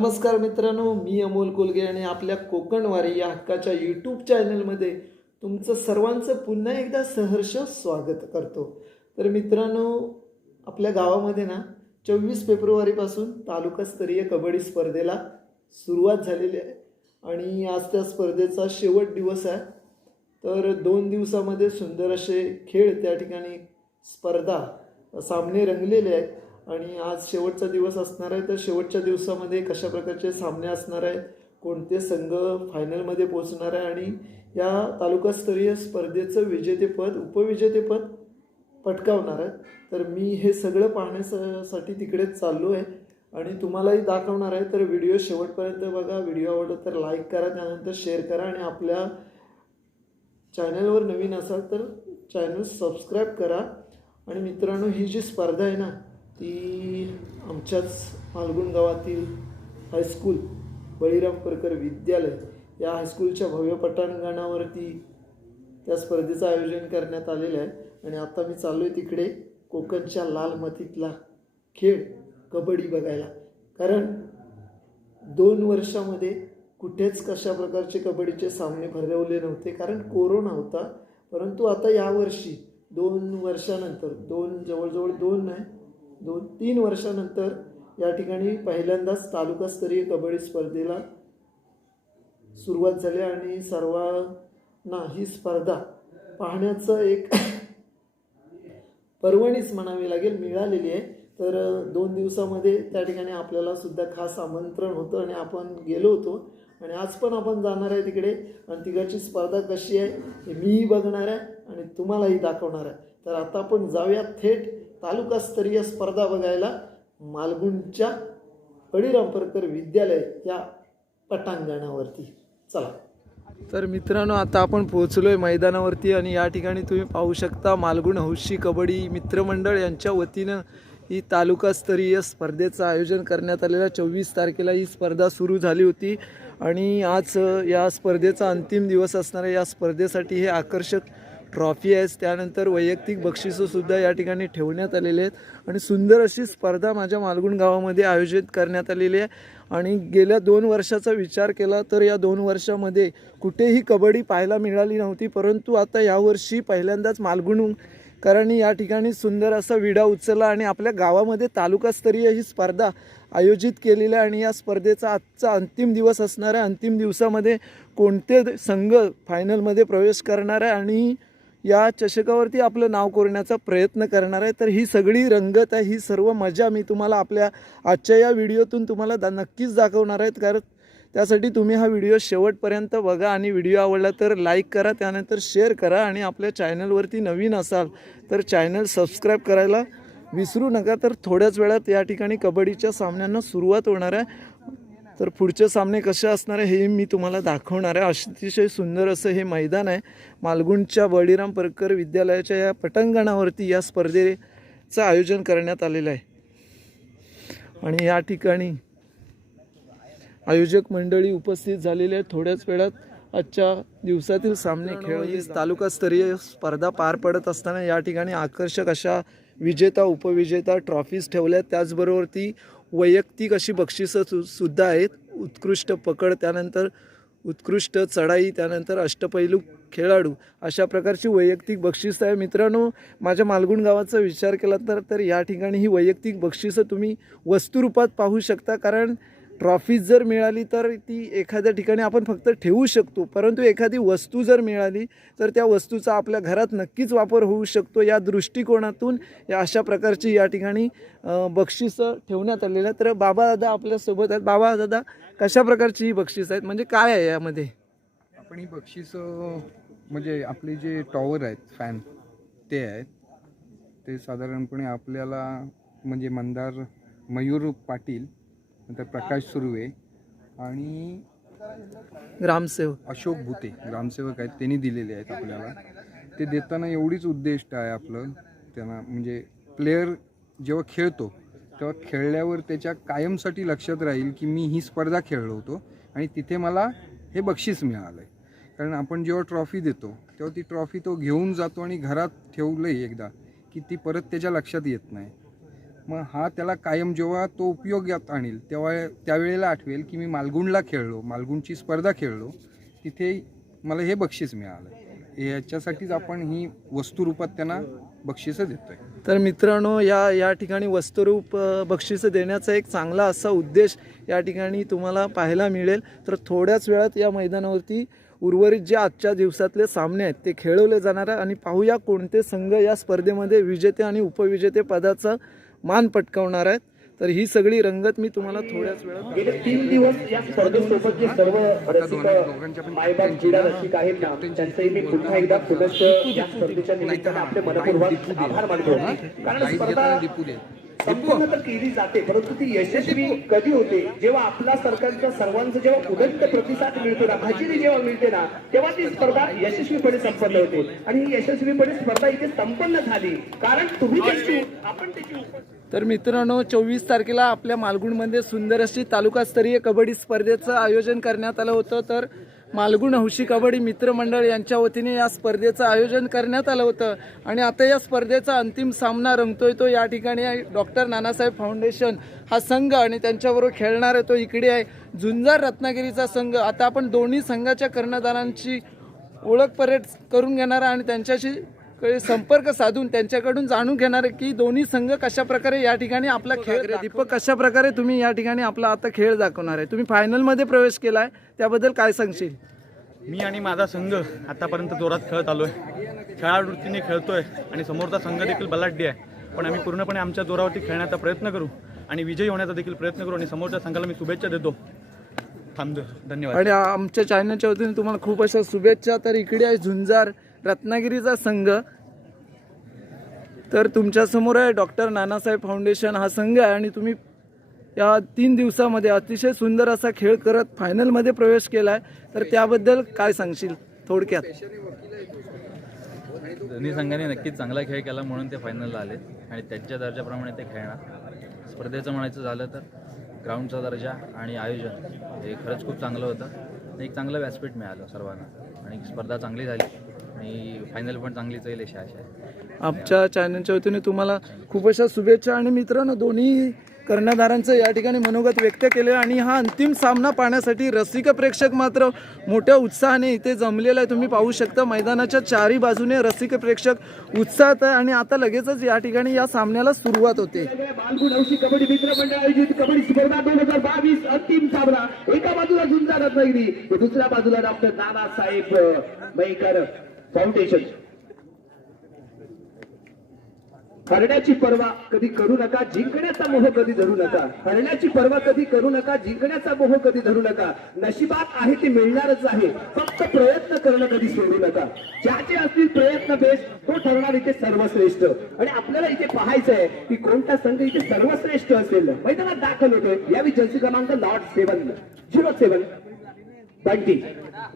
नमस्कार मित्रांनो, मी अमोल कोलगे आणि आपल्या कोकणवारी या हक्काच्या यूट्यूब चॅनलमध्ये तुमचं सर्वांचं पुन्हा एकदा सहर्ष स्वागत करतो. तर मित्रांनो, आपल्या गावामध्ये ना 24 फेब्रुवारीपासून तालुकास्तरीय कबड्डी स्पर्धेला सुरुवात झालेली आहे आणि आज त्या स्पर्धेचा शेवट दिवस आहे. तर 2 दिवसामध्ये सुंदर असे खेळ त्या ठिकाणी स्पर्धा सामने रंगलेले आहेत आणि आज शेवटचा दिवस असणार आहे. तर शेवटच्या दिवसामध्ये कशा प्रकारचे सामने असणार आहेत, कोणते संघ फायनलमध्ये पोहोचणार आहे आणि या तालुकास्तरीय स्पर्धेचं विजेतेपद उपविजेतेपद पटकावणार आहे. तर मी हे सगळं पाहण्यासाठी तिकडेच चाललो आहे आणि तुम्हालाही दाखवणार आहे. तर व्हिडिओ शेवटपर्यंत बघा. व्हिडिओ आवडला तर लाईक करा, त्यानंतर शेअर करा आणि आपल्या चॅनलवर नवीन असाल तर चॅनल सबस्क्राईब करा. आणि मित्रांनो, ही जी स्पर्धा आहे ना ती आमच्याच मालगुण गावातील हायस्कूल बळीराम परकर विद्यालय या हायस्कूलच्या भव्य पटांगणावरती त्या स्पर्धेचं आयोजन करण्यात आलेलं आहे. आणि आता मी चाललो आहे तिकडे कोकणच्या लाल मातीतला खेळ कबड्डी बघायला. कारण 2 वर्षामध्ये कुठेच कशा प्रकारचे कबड्डीचे सामने भरवले नव्हते, कारण कोरोना होता. परंतु आता यावर्षी 2 वर्षानंतर जवळजवळ 2-3 वर्षानंतर या ठिकाणी पहिल्यांदाच तालुकास्तरीय कबड्डी स्पर्धेला सुरुवात झाली आणि सर्वांना ही स्पर्धा पाहण्याचं एक पर्वणीच म्हणावी लागेल मिळालेली आहे. तर 2 दिवसामध्ये त्या ठिकाणी आपल्याला सुद्धा खास आमंत्रण होतं आणि आपण गेलो होतो आणि आज पण आपण जाणार आहे तिकडे आणि तिकडची स्पर्धा कशी आहे हे मीही बघणार आहे आणि तुम्हालाही दाखवणार आहे. तर आता आपण जाऊया थेट तालुकास्तरीय स्पर्धा बघायला मालगुणच्या बळीराम परकर विद्यालय या पटांगणावरती. चला. तर मित्रांनो, आता आपण पोहोचलो आहे मैदानावरती आणि या ठिकाणी तुम्ही पाहू शकता मालगुण हौशी कबड्डी मित्रमंडळ यांच्या वतीनं ही तालुकास्तरीय स्पर्धेचं आयोजन करण्यात आलेलं. 24 तारखेला ही स्पर्धा सुरू झाली होती आणि आज या स्पर्धेचा अंतिम दिवस असणार आहे. या स्पर्धेसाठी हे आकर्षक ट्रॉफी आहे, त्यानंतर वैयक्तिक बक्षिसंसुद्धा या ठिकाणी ठेवण्यात आलेले आहेत आणि सुंदर अशी स्पर्धा माझ्या मालगुण गावामध्ये आयोजित करण्यात आलेली आहे. आणि गेल्या 2 वर्षाचा विचार केला तर या 2 वर्षामध्ये कुठेही कबड्डी पाहायला मिळाली नव्हती, परंतु आता यावर्षी पहिल्यांदाच मालगुणकरांनी या ठिकाणी सुंदर असा विडा उचलला आणि आपल्या गावामध्ये तालुकास्तरीय ही स्पर्धा आयोजित केलेली आहे. आणि या स्पर्धेचा आजचा अंतिम दिवस असणार आहे. अंतिम दिवसामध्ये कोणते संघ फायनलमध्ये प्रवेश करणार आहे आणि या चषकावरती आपलं नाव कोरण्याचा प्रयत्न करणार आहे. तर ही सगळी रंगत आहे, ही सर्व मजा मी तुम्हाला आपल्या आजच्या या व्हिडिओतून तुम्हाला नक्कीच दाखवणार आहेत. कारण त्यासाठी तुम्ही हा व्हिडिओ शेवटपर्यंत बघा आणि व्हिडिओ आवडला तर लाईक करा, त्यानंतर शेअर करा आणि आपल्या चॅनलवरती नवीन असाल तर चॅनल सबस्क्राईब करायला विसरू नका. तर थोड्याच वेळात या ठिकाणी कबड्डीच्या सामन्यांना सुरुवात होणार आहे. तर पुढचे सामने कसे असणार आहे हे मी तुम्हाला दाखवणार आहे. अतिशय सुंदर असं हे मैदान आहे मालगुणच्या बळीराम परकर विद्यालयाच्या या पटांगणावरती या स्पर्धेचं आयोजन करण्यात आलेलं आहे. आणि या ठिकाणी आयोजक मंडळी उपस्थित झालेले आहेत. थोड्याच वेळात आजच्या दिवसातील सामने खेळले. तालुकास्तरीय स्पर्धा पार पडत असताना या ठिकाणी आकर्षक अशा विजेता उपविजेता ट्रॉफीज ठेवल्या. त्याचबरोबर ती वैयक्तिक अशी बक्षिसं सुद्धा आहेत. उत्कृष्ट पकड, त्यानंतर उत्कृष्ट चढाई, त्यानंतर अष्टपैलू खेळाडू अशा प्रकारची वैयक्तिक बक्षिसं आहे. मित्रांनो, माझ्या मालगुण गावाचा विचार केला तर या ठिकाणी ही वैयक्तिक बक्षिसं तुम्ही वस्तुरूपात पाहू शकता. कारण ट्रॉफीज जर मिळाली तर ती एखाद्या ठिकाणी आपण फक्त ठेवू शकतो, परंतु एखादी वस्तू जर मिळाली तर त्या वस्तूचा आपल्या घरात नक्कीच वापर होऊ शकतो. या दृष्टिकोनातून या अशा प्रकारची या ठिकाणी बक्षिसं ठेवण्यात आलेलं आहे. तर बाबा दादा आपल्यासोबत आहेत. बाबा दादा, कशा प्रकारची ही बक्षिसं आहेत, म्हणजे काय आहे यामध्ये? आपण ही बक्षिसं म्हणजे आपले जे टॉवर आहेत फॅन ते आहेत, ते साधारणपणे आपल्याला म्हणजे मंदार मयूर पाटील, नंतर प्रकाश सुर्वे आणि ग्रामसेवक अशोक भुते ग्रामसेवक आहेत, त्यांनी दिलेले आहेत आपल्याला. ते देताना एवढीच उद्दिष्ट आहे आपलं, त्यांना म्हणजे प्लेयर जेव्हा खेळतो तेव्हा खेळल्यावर त्याच्या कायमसाठी लक्षात राहील की मी ही स्पर्धा खेळलो होतो आणि तिथे मला हे बक्षीस मिळालं आहे. कारण आपण जेव्हा ट्रॉफी देतो तेव्हा ती ट्रॉफी तो घेऊन जातो आणि घरात ठेवलंही एकदा की ती परत त्याच्या लक्षात येत नाही. मग हा त्याला कायम जेव्हा तो उपयोगात आणेल तेव्हा त्यावेळेला आठवेल की मी मालगुणला खेळलो, मालगुणची स्पर्धा खेळलो, तिथे मला हे बक्षीस मिळालं. याच्यासाठीच आपण ही वस्तुरूपात त्यांना बक्षिसं देतोय. तर मित्रांनो, या ठिकाणी वस्तुरूप बक्षिसं देण्याचा एक चांगला असा उद्देश या ठिकाणी तुम्हाला पाहायला मिळेल. तर थोड्याच वेळात या मैदानावरती उर्वरित जे आजच्या दिवसातले सामने आहेत ते खेळवले जाणार आहे आणि पाहूया कोणते संघ या स्पर्धेमध्ये विजेते आणि उपविजेते पदाचा मान पटकावणार आहेत. तर ही सगळी रंगत मी तुम्हाला थोड्याच वेळात गेले 3 दिवस या स्पर्धेसोबत जे सर्व रसिक मायबाप क्रीडा रसिक आहेत ना, त्यांचंही मी पुन्हा एकदा पुनश्च या स्पर्धेच्या निमित्तानं आपले मनपूर्वक आभार मानतो. कारण स्पर्धा संपूर्ण तर केली जाते, परंतु ती यशस्वी कधी होते जेव्हा आपला सरकारच्या सर्वांचा जेव्हा उदंड प्रतिसाद मिळतो ना, हजेरी जेव्हा मिळते ना, तेव्हा ती स्पर्धा यशस्वीपणे संपन्न होते. आणि ही यशस्वीपणे स्पर्धा इथे संपन्न झाली कारण तुम्ही त्याची आपण त्याची. तर मित्रांनो, 24 तारखेला आपल्या मालगुणमध्ये सुंदर अशी तालुकास्तरीय कबड्डी स्पर्धेचं आयोजन करण्यात आलं होतं. तर मालगुण हौशी कबड्डी मित्रमंडळ यांच्या वतीने या स्पर्धेचं आयोजन करण्यात आलं होतं आणि आता या स्पर्धेचा अंतिम सामना रंगतोय तो या ठिकाणी आहे. डॉक्टर नानासाहेब फाउंडेशन हा संघ आणि त्यांच्याबरोबर खेळणार आहे तो इकडे आहे झुंजार रत्नागिरीचा संघ. आता आपण दोन्ही संघाच्या कर्णधारांची ओळख परेड करून घेणार आहे आणि त्यांच्याशी संपर्क साधून त्यांच्याकडून जाणून घेणार आहे की दोन्ही संघ कशा प्रकारे या ठिकाणी आपला खेळ. दीपक, कशा प्रकारे तुम्ही या ठिकाणी आपला आता खेळ दाखवणार आहे? तुम्ही फायनलमध्ये प्रवेश केलाय, त्याबद्दल काय सांगशील? मी आणि माझा संघ आतापर्यंत जोरात खेळत आलोय, खेळाडूवृत्तीने खेळतोय आणि समोरचा संघ देखील बलाढ्य आहे. पण आम्ही पूर्णपणे आमच्या जोरावरती खेळण्याचा प्रयत्न करू आणि विजयी होण्याचा देखील प्रयत्न करू आणि समोरच्या संघाला मी शुभेच्छा देतो. धन्यवाद. आणि आमच्या चॅनलच्या वतीने तुम्हाला खूप अशा शुभेच्छा. तर इकडे आहे झुंजार रत्नागिरीचा संघ. तर तुमच्यासमोर आहे डॉक्टर नानासाहेब फाउंडेशन हा संघ आहे आणि तुम्ही या 3 दिवसामध्ये अतिशय सुंदर असा खेळ करत फायनलमध्ये प्रवेश केला आहे. तर त्याबद्दल काय सांगशील थोडक्यात? दोन्ही संघाने नक्कीच चांगला खेळ केला म्हणून ते फायनलला आले आणि त्यांच्या दर्जाप्रमाणे ते खेळणार. स्पर्धेचं म्हणायचं झालं तर ग्राउंडचा दर्जा आणि आयोजन हे खरंच खूप चांगलं होतं. एक चांगलं व्यासपीठ मिळालं सर्वांना आणि स्पर्धा चांगली झाली आणि फायनल पण चांगलीच होईल अशी आशा आहे. आमच्या चॅनलच्या वतीने तुम्हाला खूप अशा शुभेच्छा. आणि मित्रांनो, दोन्ही कर्णधारांचं या ठिकाणी मनोगत व्यक्त केले आणि हा अंतिम सामना पाहण्यासाठी रसिक प्रेक्षक मात्र मोठ्या उत्साहाने इथे जमलेला आहे. तुम्ही पाहू शकता मैदानाच्या चारी बाजूने रसिक प्रेक्षक उत्साहात आहे आणि आता लगेचच या ठिकाणी या सामन्याला सुरुवात होते. मालगुण हौशी कबड्डी मित्रमंडळ आयोजित कबड्डी स्पर्धा 2022 अंतिम सामना. एका बाजूला झुंजार रत्नागिरी, दुसऱ्या बाजूला डॉक्टर नानासाहेब मयेकर फाउंडेशन. हरण्याची पर्वा कधी करू नका, जिंकण्याचा मोह कधी धरू नका. हरण्याची पर्वा कधी करू नका, जिंकण्याचा मोह कधी धरू नका. नशिबात आहे ते मिळणारच आहे, फक्त प्रयत्न करणं कधी सोडू नका. ज्याचे असतील प्रयत्न बेस्ट तो ठरणार इथे सर्वश्रेष्ठ. आणि आपल्याला इथे पाहायचं आहे की कोणता संघ इथे सर्वश्रेष्ठ असेल. मैदानात दाखल होतोय यावी जर्सी क्रमांक लॉर्ड 707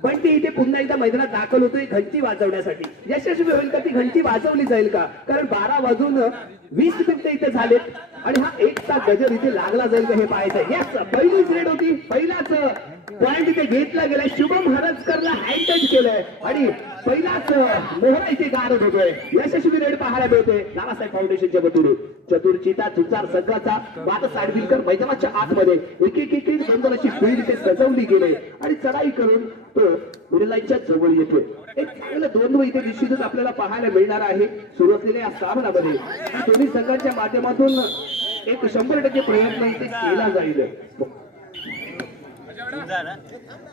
बंटी इथे पुन्हा एकदा मैदानात दाखल होतोय घंटी वाजवण्यासाठी. यशस्वी होईल का ती घंटी वाजवली जाईल का? कारण 12 वाजून 20 मिनिटं इथे झालेत आणि हा एकचा गजर इथे लागला जाईल का हे पाहायचं. यस, पहिलीच रेड होती, पहिलाच पॉइंट इथे घेतला गेलाय. शुभम हरजकरला हँड टच केलंय आणि पहिलाच मोहरा इथे गारद होतोय. यशस्वी रेड पाहायला मिळतोय नानासाहेब फाउंडेशनच्या वतीने. चतुर्चिता झुंजार संघाचा वाद साडविलकर मैदानाच्या आतमध्ये एक बंदर अशी फील्ड इथे सजवली गेली आणि चढाई करून तो मिडलाईनच्या जवळ येतोय. एक चांगलं द्वंद्व इथे निश्चितच आपल्याला पाहायला मिळणार आहे सुरू असलेल्या या सामन्यामध्ये. दोन्ही संघांच्या माध्यमातून एक 100% प्रयत्न इथे केला जाईल.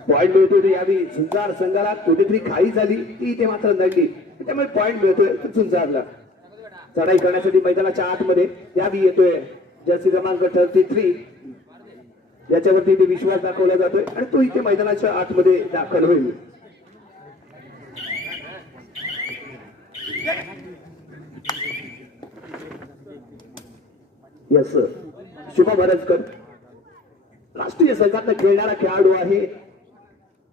पॉइंट मिळतोय यावी झुंजार संघाला. कुठेतरी खाई झाली ती इथे मात्र नडली, त्यामुळे पॉइंट मिळतोय झुंजारला. चढाई करण्यासाठी मैदानाच्या आतमध्ये यावी येतोय जर्सी क्रमांक 33. याच्यावरती इथे विश्वास दाखवला जातोय आणि तो इथे मैदानाच्या आतमध्ये दाखल होईल. यस, शुभम हरजकर राष्ट्रीय संघात खेळणारा खेळाडू आहे.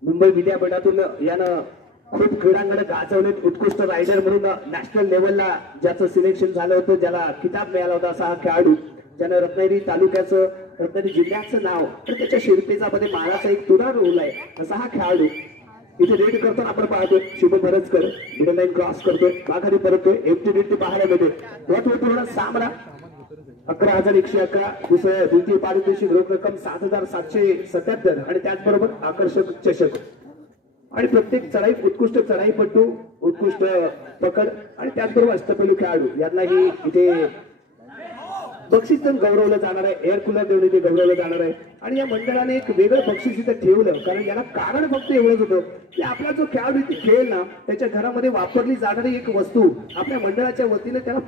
मुंबई विद्यापीठातून यानं खूप क्रीडांगण गाजवलेत. उत्कृष्ट रायडर म्हणून नॅशनल लेवलला ज्याचं सिलेक्शन झालं होतं, ज्याला किताब मिळाला होता असा हा खेळाडू, ज्यानं रत्नागिरी तालुक्याचं, रत्नागिरी जिल्ह्याचं नाव तर त्याच्या शिरपेचामध्ये मानाचा एक तुरा रोल आहे असा हा खेळाडू इथे रेड करताना आपण पाहतोय. शुभम हरजकर मिडल लाईन क्रॉस करतोय, माघारी परततोय. एमटी पाहायला मिळते. महत्वपूर्ण सामना 11,111 दुसऱ्या द्वितीय पारितोषिक रोख रक्कम 7,777 आणि त्याचबरोबर आकर्षक चषक आणि प्रत्येक चढाई उत्कृष्ट चढाईपटू उत्कृष्ट पकड आणि त्याचबरोबर अष्टपैलू खेळाडू यांनाही इथे बक्षीस पण गौरवलं जाणार आहे. एअर कूलर देऊन इथे गौरवलं जाणार आहे आणि या मंडळाने एक वेगळं बक्षीस इथे ठेवलं कारण याला कारण फक्त एवढंच होतं की आपला जो खेळाडू इथे खेळेल ना त्याच्या घरामध्ये वापरली जाणारी एक वस्तू आपल्या मंडळाच्या वतीने त्याला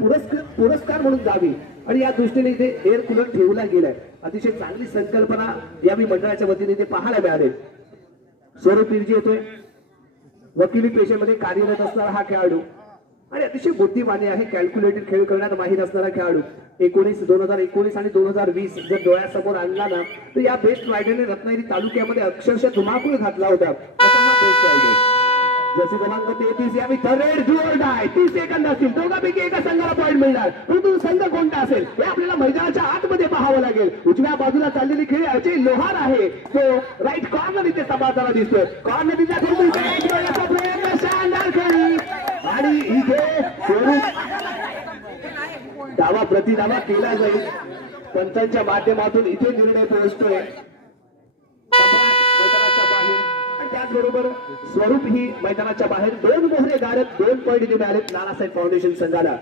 पुरस्कार म्हणून जावी आणि या दृष्टीने इथे एअर कूलर ठेवला गेलाय. अतिशय चांगली संकल्पना यावेळी मंडळाच्या वतीने इथे पाहायला मिळाले. स्वरूप पिरजी येतोय, वकिली पेशेमध्ये कार्यरत असणारा हा खेळाडू आणि अतिशय बुद्धिमानी आहे. कॅल्क्युलेटेड खेळ करण्यात माहीर असणारा खेळाडू 2019 आणि 2020 जर डोळ्यासमोर आणला ना तर या बेस्ट रायडरने रत्नागिरी तालुक्यामध्ये अक्षरशः धुमाकूळ घातला होता. तसा हा बेस्ट रायडर जसे क्रमांक 33 यावी थर्ड जोड आहे. 30 सेकंद असतील, दोघांपैकी एका संघाला पॉईंट मिळणार, परंतु संघ कोणता असेल हे आपल्याला मैदानाच्या आतमध्ये पाहावं लागेल. उजव्या बाजूला चाललेली खेळ अजय लोहार आहे, तो राईट कॉर्नर इथे सांभाळताना दिसतोय. कॉर्नर दिला प्रयत्न, शानदार खेळी आणि इथे धावा प्रतिधावा केला जाईल. पंचांच्या माध्यमातून इथे निर्णय पोहोचतोय मैदानाच्या बाहेर आणि त्याचबरोबर स्वरूप ही मैदानाच्या बाहेर 2 मोहरे गारत 2 पॉईंट इथे मिळालेत नानासाहेब फाउंडेशन संघाला.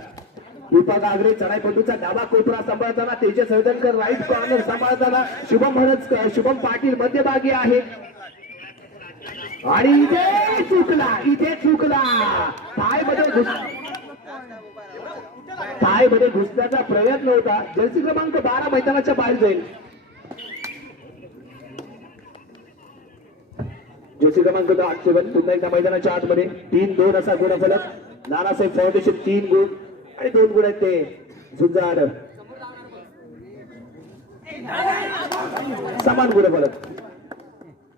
दीपक आगरे चढाईपटूचा डावा कोपरा सांभाळताना, तेजस हळदणकर राईट कॉर्नर सांभाळताना, शुभम पाटील मध्यभागी आहे आणि इथे चुकला पायमध्ये घुसण्याचा प्रयत्न होता. जर्सी क्रमांक 12 मैदानाच्या बाहेर जाईल. जर्सी क्रमांक 8 पुन्हा एकदा मैदानाच्या आतमध्ये 3-2 असा गुणफलक. नानासाहेब फाउंडेशन 3 गुण आणि 2 गुण आहेत ते झुंजार. समान गुणफलक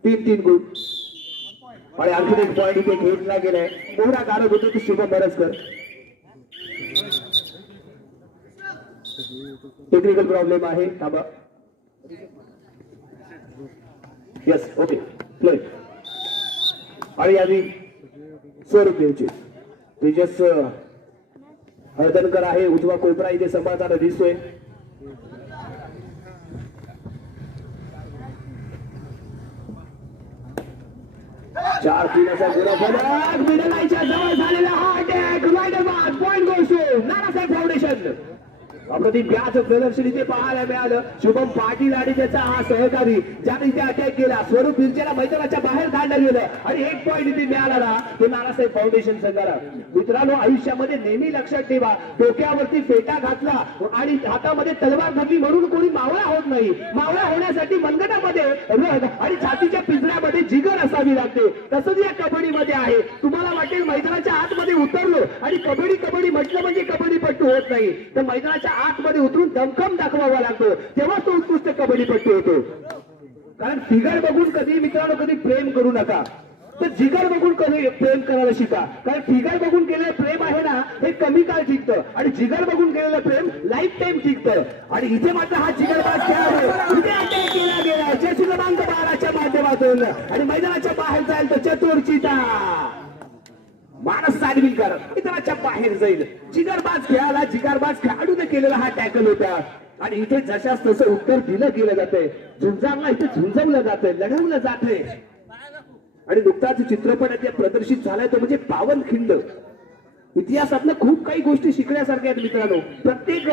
3-3 गुण आणि आणखी एक पॉईंट इथे घेतला गेलाय. मोहरा गारद होतो की शुभम बरसकर. टेक्निकल प्रॉब्लेम आहे, थांबा. Yes, okay, play. आणि आम्ही स्वरूप देवचे तेजस हळदणकर आहे, उजवा कोपरा इथे सांभाळताना दिसतोय. चार 3 असा गुणफलक मिडल लाईनच्या जवळ झालेला हा अटॅक रायडर बाद point goes to Nanasaheb foundation. अप्रतिम व्याज प्रदर्शन इथे पाहायला मिळालं. शुभम पाटील आणि त्याचा हा सहकारी ज्याने इथे अटॅक केला. स्वरूप बिरजेला मैदानाच्या बाहेर काढलं गेलं आणि 1 पॉईंट इथे मिळाला तो नानासाहेब फाउंडेशन संघाला. मित्रांनो, आयुष्यामध्ये नेहमी लक्षात ठेवा, डोक्यावरती फेटा घातला आणि हातामध्ये तलवार धरली म्हणून कोणी मावळा होत नाही. मावळा होण्यासाठी मनगटामध्ये रग आणि छातीच्या पिंजऱ्यामध्ये जिगर असावी लागते. तसंच या कबड्डीमध्ये आहे. तुम्हाला वाटेल मैदानाच्या आतमध्ये उतरलो आणि कबड्डी म्हटलं म्हणजे कबड्डीपट्टू होत नाही, तर मैदानाच्या आतमध्ये उतरून दमखम दाखवावा लागतो, तेव्हा तो उत्कृष्ट कबड्डीपट्टू होतो. कारण फिगर बघून कधी मित्रांनो कधी प्रेम करू नका, तर जिगर बघून कधी प्रेम करायला शिका. कारण फिगर बघून केलेलं प्रेम आहे ना हे कमी काळ टिकतं आणि जिगर बघून केलेलं प्रेम लाईफ टाइम टिकतं. आणि इथे मात्र हा जिगरबाज खेळाडू इथे अटॅक केला गेला जर्सी क्रमांक 12च्या माध्यमातून आणि मैदानाच्या बाहेर जाईल तर चतुर्चिता मानस साडविलकर मैदानाच्या बाहेर जाईल. जिगरबाज खेळाडूने केलेला हा टॅकल होता आणि इथे जशास तसं उत्तर दिलं गेलं जातंय. झुंजारला इथे झुंजवलं जातंय, लढवलं जातंय आणि नुकताच चित्रपट प्रदर्शित झालाय तो म्हणजे पावनखिंड. इतिहासातल्या खूप काही गोष्टी शिकण्यासारख्या आहेत मित्रांनो. प्रत्येक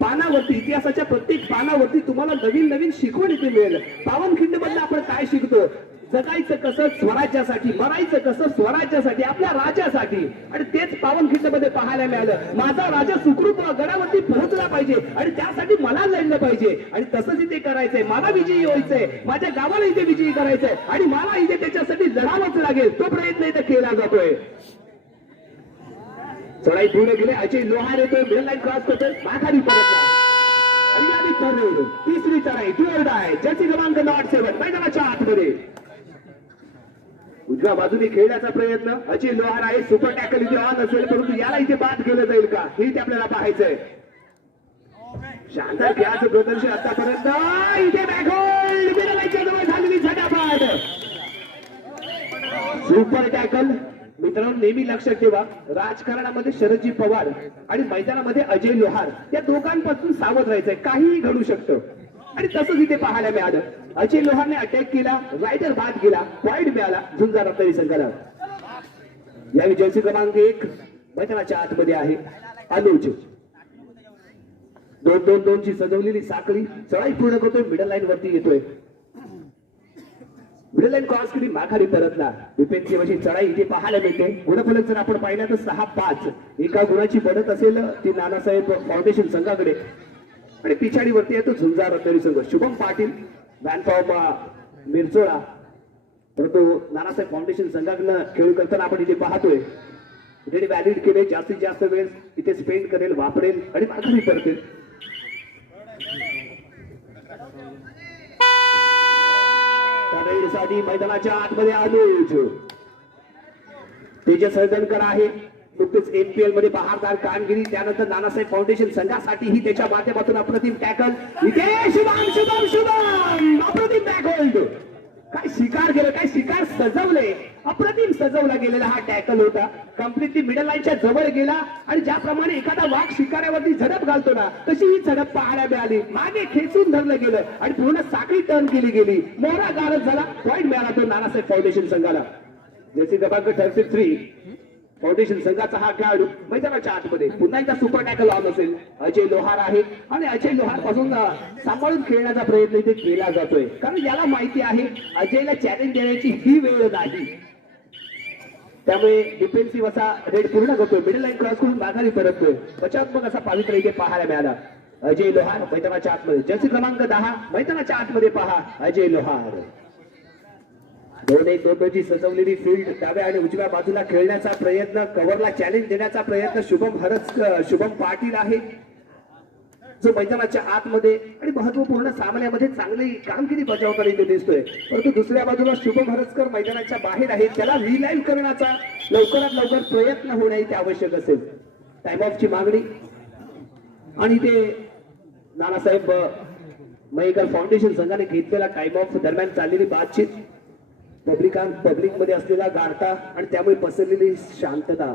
पानावरती, इतिहासाच्या प्रत्येक पानावरती तुम्हाला नवीन नवीन शिकवण इथे मिळेल. पावनखिंड मधलं आपण काय शिकतो? जगायचं कसं स्वराज्यासाठी, मरायचं कसं स्वराज्यासाठी, आपल्या राजासाठी. आणि तेच पावनखिंड मध्ये पाहायला मिळालं. माझा राजा सुखरूप गडावरती पोहोचला पाहिजे आणि त्यासाठी मला लढलं पाहिजे आणि तसंच इथे करायचंय. मला विजयी व्हायचंय, माझ्या गावाला इथे विजयी करायचंय आणि मला इथे त्याच्यासाठी लढावंच लागेल. तो प्रयत्न इथे केला जातोय. चढाई पूर्ण केली. अजय लोहार येतोय, मिडल लाईन क्रॉस करतोय, माघारी परतला आणि यावी ठरवलं. तिसरी चढाई जोरदार आहे. जर्सी क्रमांक 7 मैदानाच्या आतमध्ये उजव्या बाजूने खेळण्याचा प्रयत्न. अजय लोहार आहे, सुपर टॅकल इथे ऑन असेल, परंतु याला इथे बाद केलं जाईल का हे ते आपल्याला पाहायचंय. शानदार खेळाचं प्रदर्शन आतापर्यंत. इथे बॅकहोल्ड मिडल लाईनच्या जवळ झालेली झटापट. सुपर टॅकल मित्रांनो नेहमी लक्षात ठेवा, राजकारणामध्ये शरदजी पवार आणि मैदानामध्ये अजय लोहार या दोघांपासून सावध राहायचंय, काहीही घडू शकतं. आणि तसंच इथे पाहायला मिळालं. अजय लोहारने अटॅक केला, रायडर बाद गेला, पॉइंट मिळाला झुंजार रत्नागिरी संघाला. यावेळी जर्सी क्रमांक 1 मैदानाच्या आतमध्ये आहे अनुज. 2-2-2 ची सजवलेली साखळी चढाई पूर्ण करतोय, मिडल लाईन वरती येतोय. मिडल लाईन क्रॉस केली, माघारी परतला. डिफेन्सिव्ह अशी चढाई इथे पाहायला मिळते. गुणफलक जर आपण पाहिलं तर 6-5 एका गुणाची बढ़त असेल ती नानासाहेब फाउंडेशन संघाकडे. आणि पिछाडीवरती येतो झुंजार रत्नागिरी संघ. शुभम पाटील बॅनफॉर्म मिरचोळा, परंतु नानासाहेब फाउंडेशन संघाकडनं खेळ करताना आपण इथे पाहतोय. इथे व्हॅलिड केले, जास्तीत जास्त वेळ इथे स्पेंड करेल, वापरेल आणि माघारी परतेल. साठी मैदानाच्या आतमध्ये अनुज. तेजस हळदणकर आहे, नुकतेच एनपीएल मध्ये बहारदार कामगिरी. त्यानंतर नानासाहेब फाउंडेशन संघासाठीही त्याच्या माध्यमातून अप्रतिम टॅकल. इथे शुभम शुभम शुभम अप्रतिम टॅकल. काय शिकार केलं, काय शिकार सजवले, अप्रतिम सजवला गेलेला हा टॅकल होता. कम्प्लिटली मिडल लाईनच्या जवळ गेला आणि ज्याप्रमाणे एखादा वाघ शिकाऱ्यावरती झडप घालतो ना, तशी ही झडप पाहायला मिळाली. मागे खेचून धरलं गेलं आणि पूर्ण साखळी टर्न केली गेली. मोहरा गारद झाला, पॉइंट मिळाला तो नानासाहेब फाउंडेशन संघाला. जर्सी क्रमांक 33 फाउंडेशन संघाचा हा खेळाडू मैदानाच्या आतमध्ये. पुन्हा एकदा सुपर टॅकल ऑन असेल. अजय लोहार आहे आणि अजय लोहार पासून सांभाळून खेळण्याचा प्रयत्न इथे केला जातोय, कारण याला माहिती आहे अजयला चॅलेंज देण्याची ही वेळ नाही. त्यामुळे डिफेन्सिव्ह असा रेड पूर्ण करतोय, मिडल लाईन क्रॉस करून माघारी परततोय. पश्चात्मक असा पवित्र इथे पाहायला मिळाला. अजय लोहार मैदानाच्या आतमध्ये. जर्सी क्रमांक 10 मैदानाच्या आतमध्ये पहा अजय लोहार. 2-1-2 ची सजवलेली फील्ड. डाव्या आणि उजव्या बाजूला खेळण्याचा प्रयत्न, कव्हरला चॅलेंज देण्याचा प्रयत्न शुभम पाटील आहे, जो मैदानाच्या आतमध्ये आणि महत्वपूर्ण सामन्यामध्ये चांगली कामगिरी बजावताना इथे दिसतोय. परंतु दुसऱ्या बाजूला शुभम हरसकर मैदानाच्या बाहेर आहे. त्याला रिलाईव्ह करण्याचा लवकरात लवकर प्रयत्न होणे इथे आवश्यक असेल. टाइम ऑफची मागणी आणि ते नानासाहेब मयेकर फाउंडेशन संघाने घेतलेला टाइम ऑफ दरम्यान चाललेली बातचीत, पब्लिक मध्ये असलेला गारठा आणि त्यामुळे पसरलेली शांतता.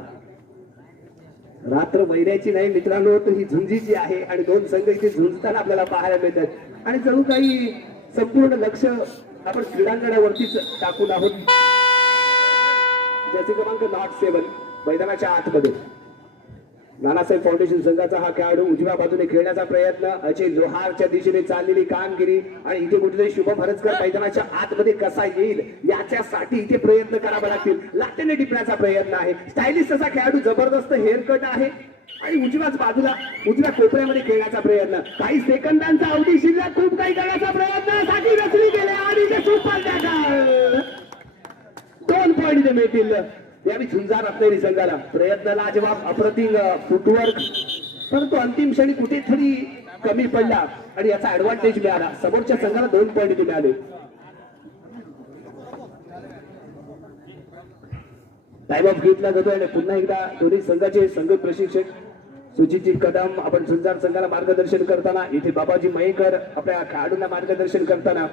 रात्र वैऱ्याची नाही मित्रांनो, तर ही झुंजीची आहे आणि दोन संघ इथे झुंजताना आपल्याला पाहायला मिळतात. आणि जणू काही संपूर्ण लक्ष आपण क्रीडांगणावरतीच टाकून आहोत. ज्याचे क्रमांक 7 मैदानाच्या आतमध्ये नानासाहेब फाउंडेशन संघाचा हा खेळाडू. उजव्या बाजूने खेळण्याचा प्रयत्न, अजय लोहारच्या दिशेने चाललेली कामगिरी आणि इथे कुठेतरी शुभम हरसकर मैदानाच्या आतमध्ये कसा येईल याच्यासाठी इथे प्रयत्न करावे लागतील. लाटेने टिपण्याचा प्रयत्न आहे. स्टायलिश असा खेळाडू, जबरदस्त हेअरकट आहे आणि उजव्याच बाजूला उजव्या कोपऱ्यामध्ये खेळण्याचा प्रयत्न. काही सेकंदांचा अवधी शिल्लक, खूप काही करण्याचा प्रयत्न, साठी रचली गेले आणि इथे सुपर टॅकल. 2 पॉइंट इथे मिळतील यावेळी झुंजार रत्नागिरी संघाला. प्रयत्न लाजवाब, अप्रतिम फुटवर्क, परंतु अंतिम क्षणी कुठेतरी कमी पडला आणि याचा ऍडव्हान्टेज मिळाला. समोरच्या संघाला 2 पॉइंट इथे मिळाले. टाइम ऑफ घेतला जातोय आणि पुन्हा एकदा दोन्ही संघाचे संघ प्रशिक्षक सुजितजी कदम आपण झुंजार संघाला मार्गदर्शन करताना, इथे बाबाजी मयेकर आपल्या खेळाडूंना मार्गदर्शन करताना.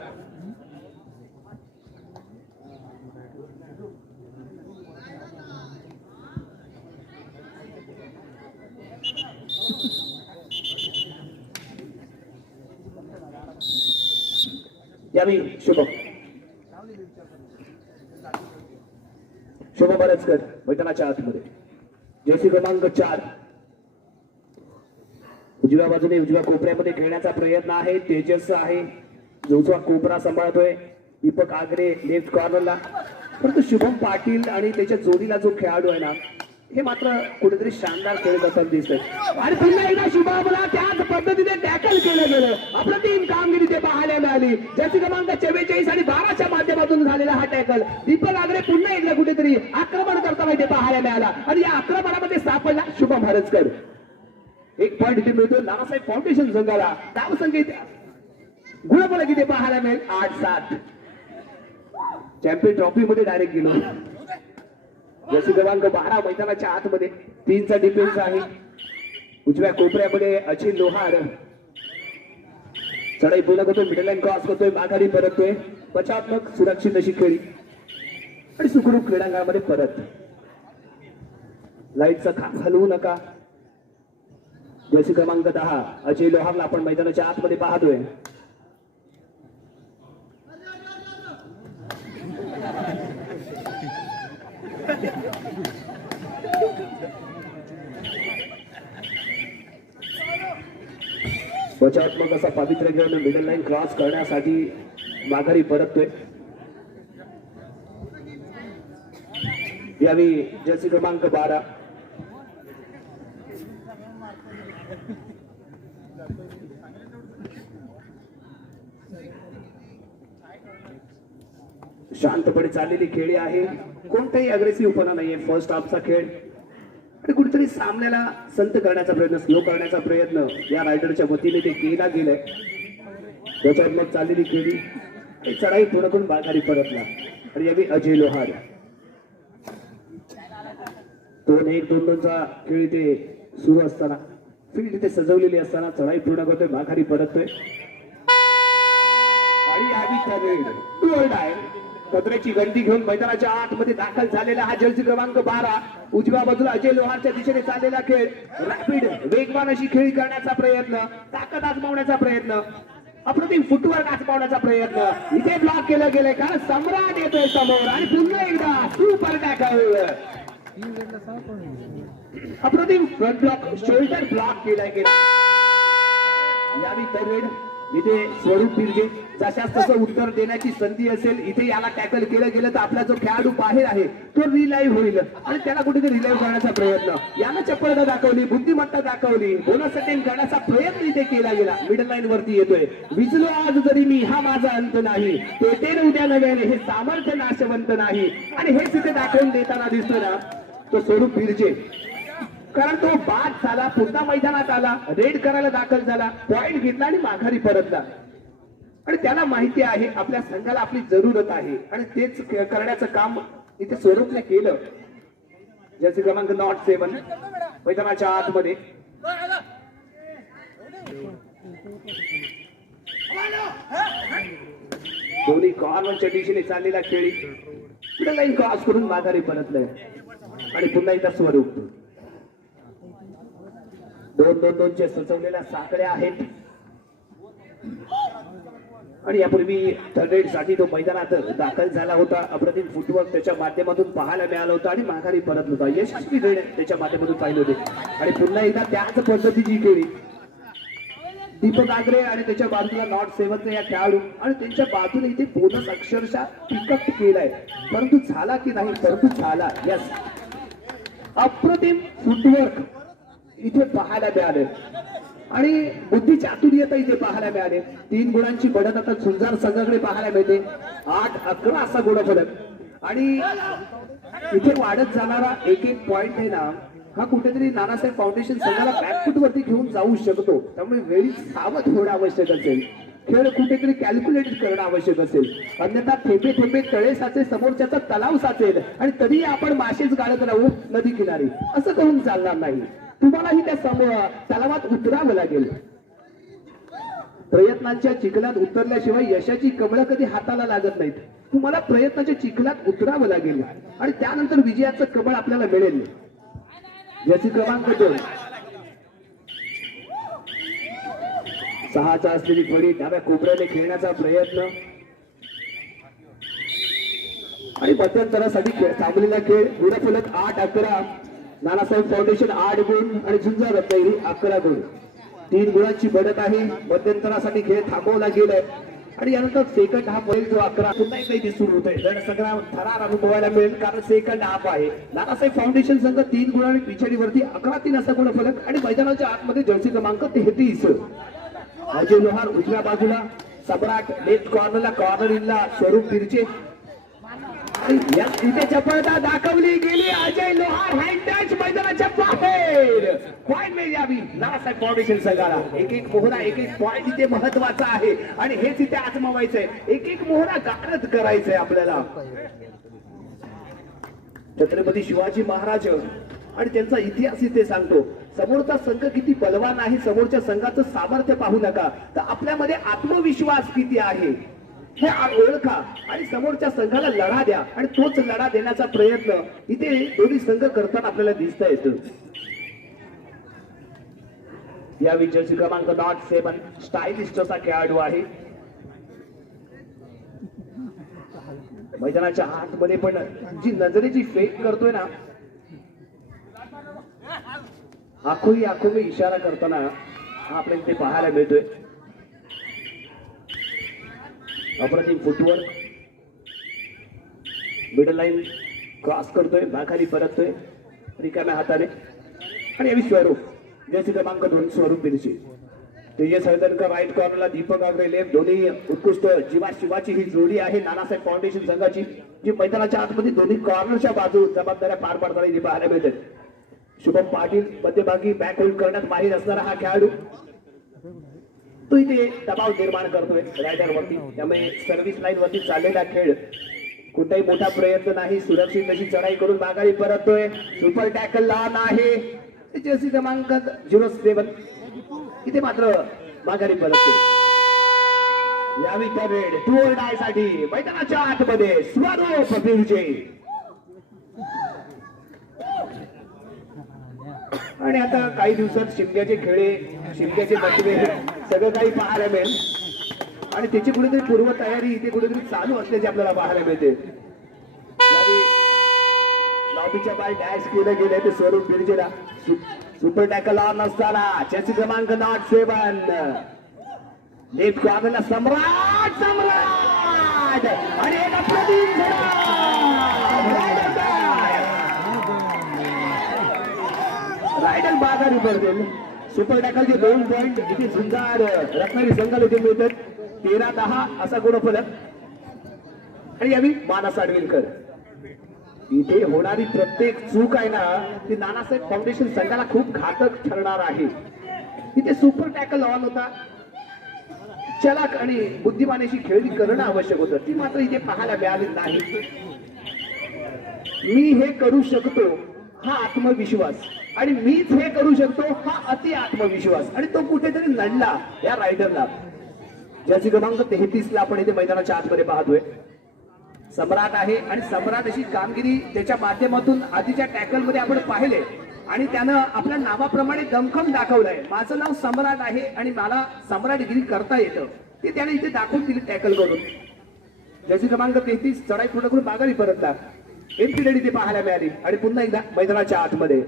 यावेळी शुभम हरसकर मैदानाच्या आतमध्ये. जर्सी क्रमांक 4 उजव्या बाजूने उजव्या कोपऱ्यामध्ये खेळण्याचा प्रयत्न आहे. तेजस आहे, जो उजवा कोपरा सांभाळतोय. दीपक आगरे लेफ्ट कॉर्नरला. परंतु शुभम पाटील आणि त्याच्या जोडीला जो खेळाडू आहे ना, हे मात्र कुठेतरी शानदार खेळत असताना दिसतंय. आणि पुन्हा एकदा शुभमला त्याच पद्धतीने टॅकल केलं गेलं. अप्रतिम कामगिरी ते पाहायला मिळाली. जर्सी क्रमांक 44 आणि 12च्या माध्यमातून झालेला हा टॅकल. दीपक आगरे पुन्हा एकदा कुठेतरी आक्रमण करताना इथे पाहायला मिळाला आणि या आक्रमणामध्ये सापडला शुभम हरसकर. 1 पॉइंट इथे मिळतो नानासाहेब फाउंडेशन संघाला. धाव संख्येत गुणफलक इथे पाहायला मिळेल 8-7. चॅम्पियन ट्रॉफी मध्ये डायरेक्ट गेलो. जर्सी क्रमांक 12 मैदानाच्या आतमध्ये. 3चा डिफेन्स आहे. उजव्या कोपऱ्यामध्ये अजय लोहार चढाई पूर्ण करतोय, मिडल लाईन क्रॉस करतोय, माघारी परततोय. बचावात्मक सुरक्षित अशी खेळी आणि सुखरूप क्रीडांगणामध्ये परत. लाईटचा खांब हलवू नका. जर्सी क्रमांक 10 अजय लोहारला आपण मैदानाच्या आतमध्ये पाहतोय. बचावात्मक असा पवित्र घेऊन मिडल लाईन क्रॉस करण्यासाठी माघारी परततोय. यावी जर्सी क्रमांक 12 शांतपणे चाललेली खेळी आहे. कोणताही अग्रेसिव्हपणा नाहीये. फर्स्ट हाफचा खेळ आणि कुठेतरी सामन्याला संत करण्याचा प्रयत्न, स्लो करण्याचा प्रयत्न या रायडरच्या वतीने ते केला गेलाय. त्याच्यात मग चाललेली खेळी आणि चढाई पूर्ण करून माघारी परतला. आणि यावी अजय लोहार 2-1-2-2चा खेळ इथे सुरू असताना, फील्ड इथे सजवलेली असताना चढाई पूर्ण करतोय, माघारी परततोय. आणि यावी आहे कचऱ्याची गंडी घेऊन मैदानाच्या आतमध्ये दाखल झालेला हा जर्सी क्रमांक 12 उजव्या बाजूला अजय लोहारच्या दिशेने चाललेला खेळ. रॅपिड वेगवान अशी खेळी करण्याचा प्रयत्न, ताकद आजमावण्याचा प्रयत्न, अप्रतिम फुटवर्क आजमावण्याचा प्रयत्न. इथे ब्लॉक केलं गेलंय का सम्राट येतोय समोर आणि पुन्हा एकदा सुपर टॅकल. अप्रतिम फ्रंट ब्लॉक, शोल्डर ब्लॉक केलाय गेला. यावी तरेड इथे स्वरूप बिर्जे जशाच तसं उत्तर देण्याची संधी असेल. इथे याला टॅकल केलं गेलं तर आपला जो खेळाडू बाहेर आहे तो रिलाईव्ह होईल आणि त्याला कुठेतरी रिलाईव्ह करण्याचा प्रयत्न, यानं चपळता दाखवली, बुद्धिमत्ता दाखवली, बोनस अटेम्प्ट करण्याचा प्रयत्न इथे केला गेला. मिडल लाईन वरती येतोय. विजलो आज जरी मी, हा माझा अंत नाही, पेटेल उद्या नव्याने, हे सामर्थ्य नाशवंत नाही. आणि हेच इथे दाखवून देताना दिसतो ना तो स्वरूप बिर्जे. कारण तो बाद झाला, पुन्हा मैदानात आला, रेड करायला दाखल झाला, पॉइंट घेतला आणि माघारी परतला. आणि त्याला माहिती आहे आपल्या संघाला आपली जरूरत आहे आणि तेच करण्याचं काम इथे स्वरूपने केलं. जर्सी क्रमांक 7 मैदानाच्या आतमध्ये दोन्ही कॉर्नरच्या दिशेने चाललेला खेळी पुढे लाईन क्रॉस करून माघारी परतलंय. आणि पुन्हा एकदा स्वरूप 2-2-2चे सुचवलेल्या साखळ्या आहेत. आणि यापूर्वी थर्ड साठी तो मैदानात दाखल झाला होता. अप्रतिम फुटवर्क त्याच्या माध्यमातून पाहायला मिळालं होतं आणि माघारी परत होता. यशस्वी रेड त्याच्या माध्यमातून पाहिले होते. आणि पुन्हा एकदा त्याच पद्धतीची खेळी दीपक आगरे आणि त्याच्या बाजूला नॉट 7चा या खेळाडू आणि त्यांच्या बाजूने इथे बोनस अक्षरशः पिकअप केलाय. परंतु झाला की नाही, परंतु झाला. यस, अप्रतिम फुटवर्क इथे पाहायला मिळाले आणि बुद्धी चातुर्यता इथे पाहायला मिळाले. 3 गुणांची बढ़त आता झुंजार संघाकडे पाहायला मिळते. 8-11 असा गुणफलक आणि इथे वाढत जाणारा एक पॉइंट आहे ना, हा कुठेतरी नानासाहेब फाउंडेशन संघाला बॅकफुट वरती घेऊन जाऊ शकतो. त्यामुळे वेळी सावध होणं आवश्यक असेल. खेळ कुठेतरी कॅल्क्युलेट करणं आवश्यक असेल. अन्यथा थेंबे थेंबे तळे साचे, समोरच्याचा तलाव साचेल आणि तरी आपण माशेच गाळत राहू नदी किनारी. असं करून चालणार नाही. तुम्हालाही त्या तलावात उतरावं लागेल. प्रयत्नांच्या चिखलात उतरल्याशिवाय यशाची कमळं कधी हाताला लागत नाहीत. तुम्हाला प्रयत्नाच्या चिखलात उतरावं लागेल आणि त्यानंतर विजयाचं कमळ आपल्याला मिळेल. ज्याची क्रमांक 2 6चा असलेली फळी डाव्या कोपऱ्याने खेळण्याचा प्रयत्न आणि मध्यंतरासाठी थांबलेला खेळ. गुणफलक 8-11. नानासाहेब फाउंडेशन 8 गुण आणि झुंजार रत्नागिरी 11 गुण. 3 गुणांची बढ़त आहे. मध्यंतरासाठी खेळ थांबवला गेलाय आणि यानंतर सेकंड हाफ होईल जो 11 पुन्हा एकदा इथे सुरू होतोय. रणसंग्राम थरार अनुभवायला मिळेल कारण सेकंड हाफ आहे. नानासाहेब फाउंडेशन संघ 3 गुण आणि पिछाडीवरती 11-3 असा गुणफलक आणि मैदानाच्या आतमध्ये जर्सी क्रमांक 33 अजय लोहार उजव्या बाजूला, सम्राट लेफ्ट कॉर्नरला, कॉर्नर इनला स्वरूप बिर्जे. इथे चपळता दाखवली गेली. अजय लोहार हँड टच मैदानाच्या बाहेर. पॉइंट मिळेल यावी नानासाहेब फाउंडेशन संघाला. एक मोहरा, एक पॉइंट इथे महत्वाचा आहे आणि हेच इथे आजमावायचंय. एक मोहरा गारद करायचंय आपल्याला. छत्रपती शिवाजी महाराज आणि त्यांचा इतिहास इथे सांगतो. समोरचा संघ किती बलवान आहे, समोरच्या संघाचं सामर्थ्य पाहू नका, तर आपल्यामध्ये आत्मविश्वास किती आहे हे ओळखा आणि समोरच्या संघाला लढा द्या आणि तोच लढा देण्याचा प्रयत्न इथे दोन्ही संघ करताना आपल्याला दिसता येतो. या विजयची क्रमांक 7 स्टायलिस्ट असा खेळाडू आहे. मैदानाच्या आतमध्ये पण जी नजरेची फेक करतोय ना, आखोही आखोही इशारा करताना हा आपल्याला ते पाहायला मिळतोय. अप्रतिम फुटवर्क, मिडल लाईन क्रॉस करतोय, माघारी परततोय रिकाम्या हाताने आणि यावी स्वरूप जर्सी क्रमांक 2 स्वरूप बिरशी. तेजस हळदणकर राईट कॉर्नरला, दीपक आगरे लेफ्ट. दोन्ही उत्कृष्ट जीवा शिवाची ही जोडी आहे नानासाहेब फाउंडेशन संघाची, जी मैदानाच्या आतमध्ये दोन्ही कॉर्नरच्या बाजू जबाबदाऱ्या पार पाडताना इथे पाहायला मिळतात. शुभम पाटील मध्यभागी बॅक होल्ड करण्यात माहीर असणारा हा खेळाडू, तो इथे दबाव निर्माण करतोय रायडर वरती. त्यामुळे सर्व्हिस लाईन वरती चाललेला खेळ कुठलाही मोठा प्रयत्न नाही, सुरक्षित अशी चढाई करून माघारी परततोय. सुपर टॅकल लहान आहे, जर्सी क्रमांक 07 इथे मात्र माघारी परततोय. यावी रेड टू ऑर डाय साठी मैदानाच्या आतमध्ये स्वरूप बिरजे. आणि आता काही दिवसात शिमग्याचे खेळे, शिमग्याचे बटवे सगळं काही पाहायला मिळेल आणि त्याची कुठेतरी पूर्वतयारी इथे कुठेतरी चालू असल्याचे आपल्याला पाहायला मिळते. लॉबीच्या बाय डॅश केलं गेले ते स्वरूप बिरजेला. सुपर टॅकल ऑन असताना जर्सी क्रमांक 7 लेफ्ट कॉर्नरला सम्राट आणि एक अप्रतिम रायडर माघारी पडतील. सुपर टॅकलचे 2 पॉइंट इथे झुंजार रत्नागिरी संघाला इथे मिळतात. 13-10 असा गुणफलक. आणि यावी मानस आडवेलकर. इथे होणारी प्रत्येक चूक आहे ना, ती नानासाहेब फाउंडेशन संघाला खूप घातक ठरणार आहे. इथे सुपर टॅकल ऑन होता, चलाक आणि बुद्धिमानाशी खेळणी करणं आवश्यक होतं, ती मात्र इथे पाहायला मिळाली नाही. मी हे करू शकतो हा आत्मविश्वास आणि मीच हे करू शकतो हा अति आत्मविश्वास, आणि तो कुठेतरी नडला या रायडरला. ज्याची क्रमांक 33 ला आपण इथे मैदानाच्या आतमध्ये पाहतोय. सम्राट आहे आणि सम्राट अशी कामगिरी त्याच्या माध्यमातून आधीच्या टॅकल मध्ये आपण पाहिले आणि त्यानं आपल्या नावाप्रमाणे दमखम दाखवलंय. माझं नाव सम्राट आहे आणि मला सम्राटगिरी करता येतं, ते त्याने इथे दाखवून दिली टॅकल करून. ज्याची क्रमांक 33 चढाई पूर्ण करून माघारी परतला. एमपी रेडी ते पाहायला मिळाली आणि पुन्हा एकदा मैदानाच्या आतमध्ये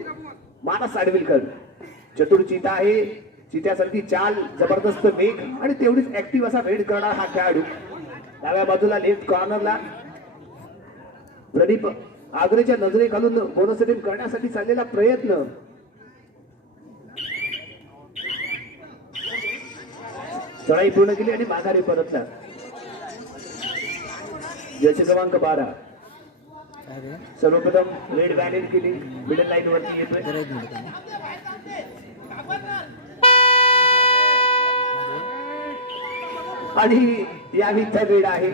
मानस आडवेलकर. चतुर चिता आहे, चित्यासारखी चाल, जबरदस्त वेग आणि तेवढीच ऍक्टिव्ह असा रेड करणार हा खेळाडू. डाव्या बाजूला लेफ्ट कॉर्नरला प्रदीप आग्रेच्या नजरे घालून बोनस अटेम्प्ट करण्यासाठी चाललेला प्रयत्न. चढाई पूर्ण केली आणि माघारी परतला. जर्सी क्रमांक 12 सर्वप्रथम रेड बॅलेन केली, मिडल लाईन वरती येतोय. आणि या विथर रेड आहे.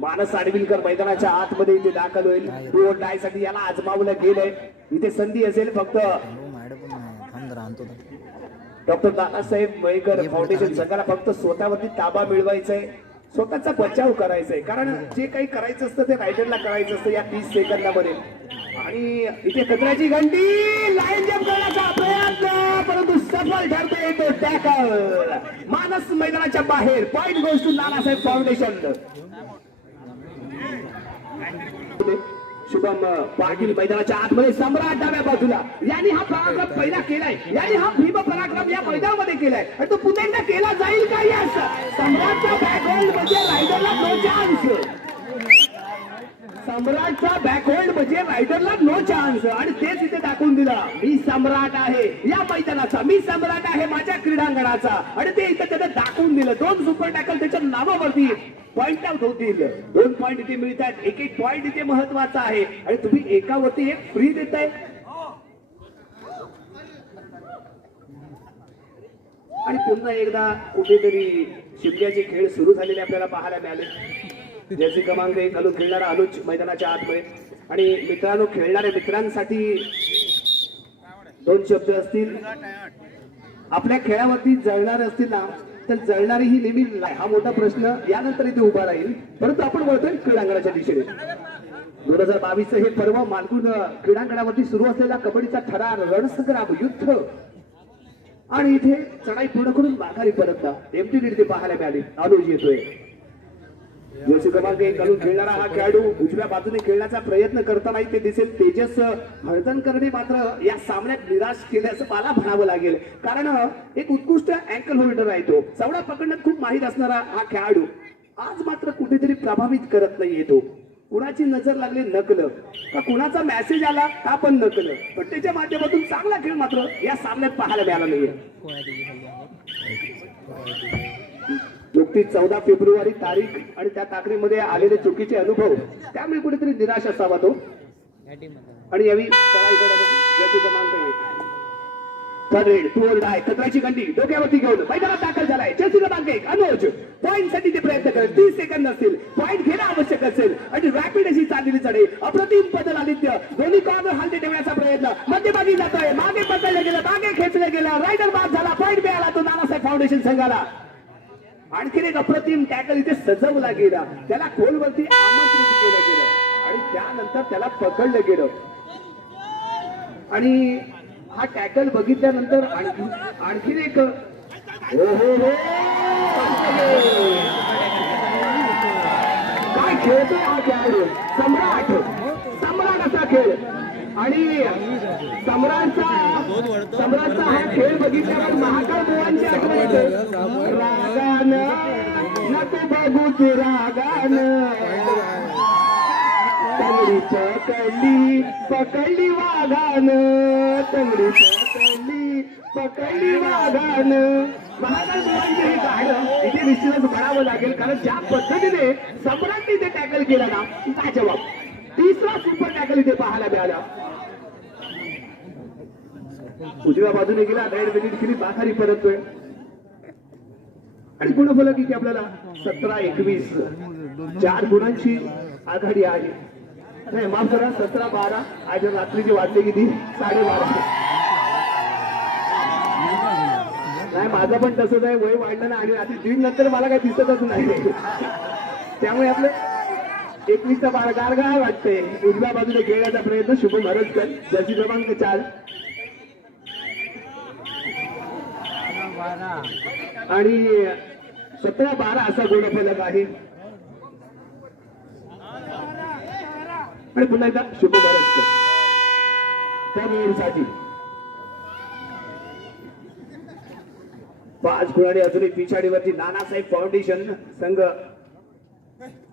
मानस आडविलकर मैदानाच्या आतमध्ये इथे दाखल होईल. 2 or die साठी याला आजमावलं गेलंय. इथे संधी असेल फक्त डॉक्टर नानासाहेब मयेकर फाउंडेशन संघाला फक्त स्वतःवरती ताबा मिळवायचा आहे, स्वतःचा बचाव करायचा आहे. कारण जे काही करायचं असतं ते रायडरला करायचं असतं या 30 सेकंदामध्ये. आणि इथे कचऱ्याची घंटी, लाईन जम्प करण्याचा प्रयत्न, परंतु सफल ठरता येतो टॅकल. मानस मैदानाच्या बाहेर. Point goes to Nanasaheb foundation. Shubham Patil मैदानाच्या आतमध्ये. सम्राट डाव्या बाजूला. यांनी हा पराक्रम पहिला केलाय, यांनी हा भीम पराक्रम या मैदानामध्ये केलाय आणि तो पुन्हा एकदा केला जाईल का? यस. सम्राटचा बॅकहोल्ड म्हणजे रायडरला नो चान्स. सम्राटचा बॅकहोल्ड म्हणजे रायडरला नो चान्स आणि तेच इथे दाखवून दिलं. मी सम्राट आहे या मैदानाचा, मी सम्राट आहे माझ्या क्रीडांगणाचा आणि ते इथे त्याने दाखवून दिलं. 2 सुपर टॅकल त्याच्या नावावरती पॉइंट आउट होतील. 2 पॉइंट इथे मिळतात. एक पॉइंट इथे महत्वाचा आहे आणि तुम्ही एकावरती एक फ्री देताय. आणि पुन्हा एकदा कुठेतरी शिमग्याचे खेळ सुरू झालेले आपल्याला पाहायला मिळाले. जर्सी क्रमांक 1 घालून खेळणारा अनुज मैदानाच्या आतमध्ये. आणि मित्रांनो, खेळणाऱ्या मित्रांसाठी 2 शब्द असतील. आपल्या खेळावरती जळणारे असतील ना, तर जळणारी ही नेहमी हा मोठा प्रश्न यानंतर इथे उभा राहील. परंतु आपण वळतोय क्रीडांगणाच्या दिशेने. 2022 हे पर्व मालगुण क्रीडांगणावरती सुरू असलेला कबड्डीचा थरार, रणसंग्राम, युद्ध आणि इथे चढाई पूर्ण करून माघारी परतता एमटी लीड ते पाहायला मिळाली. अनुज येतोय. जर्सी क्रमांक 1 घालून खेळणारा हा खेळाडू उजव्या बाजूने खेळण्याचा प्रयत्न करताना इथे दिसेल. तेजस हळदणकरने मात्र या सामन्यात निराश केल्याचं मला म्हणावं लागेल, कारण एक उत्कृष्ट अँकल होल्डर आहे तो. चवडा पकडण्यात खूप माहीत असणारा हा खेळाडू आज मात्र कुठेतरी प्रभावित करत नाहीये तो. कुणाची नजर लागली नकलं का कुणाचा मेसेज आला का पण नकलं, पण त्याच्या माध्यमातून चांगला खेळ मात्र या सामन्यात पाहायला मिळाला नाहीये. नुकतीच 14 फेब्रुवारी तारीख आणि त्या ताकदीमध्ये आलेले चुकीचे अनुभव, त्यामुळे कुठेतरी निराश असावा तो. आणि यावी कचराची गंडी डोक्यावरती घेऊन मैदानात दाखल झालाय. जर्सी क्रमांक 1 अनुज पॉईंट साठी ते प्रयत्न करेल. 30 सेकंद असतील, पॉईंट घेणं आवश्यक असेल आणि रॅपिड अशी चाललेली चढे. अप्रतिम बदल आदित्य दोन्ही कॉर्नर हलते ठेवण्याचा प्रयत्न, मध्यभागी जातोय, मागे पकडलं गेलं, मागे खेचलं गेलं, रायडर बाद झाला, पॉईंट मिळाला तो नानासाहेब फाउंडेशन संघाला. आणखीन एक अप्रतिम टॅकल इथे सजवला गेला, त्याला खोलवरती आमंत्रित केलं गेलं आणि त्यानंतर त्याला पकडलं गेलं. आणि हा टॅकल बघितल्यानंतर आणखीन एक काय खेळतोय हा खेळाडू. सम्राट असा खेळ आणि सम्राटचा हा खेळ बघितल्यावर महाकाळ बुवांची आठवण येते. रागानं नको बघू ते रागानं, तंगडी पकडली वाघानं, तंगडी पकडली वाघानं. महाकाळ बुवांचे हे गाणं इथे निश्चितच म्हणावं लागेल, कारण ज्या पद्धतीने सम्राटने इथे टॅकल केलं ना, काय जबाब. तिसरा सुपर टॅकल इथे पाहायला मिळाला. उजव्या बाजूने गेला, रेड विकेट केली, माघारी परततोय आणि गुणफलक इथे आपल्याला 17-21 4 गुणांची आघाडी आहे. नाही माफ करा, 17-12. आज रात्रीचे वाजले किती? 12:30. नाही माझं पण तसंच आहे, वय वाढलं ना आणि रात्री 3 नंतर मला काही दिसतच नाही. त्यामुळे आपलं 21चा 12 गारगार वाटतंय. उजव्या बाजूने खेळण्याचा प्रयत्न शुभम हरजकर, जर्सी क्रमांक 4 आणि 17-12 असा गुणफलक आहे. आणि पुन्हा एकदा शुभम हरजकर साठी 5 गुणांनी अजूनही पिछाडीवरती नानासाहेब फाउंडेशन संघ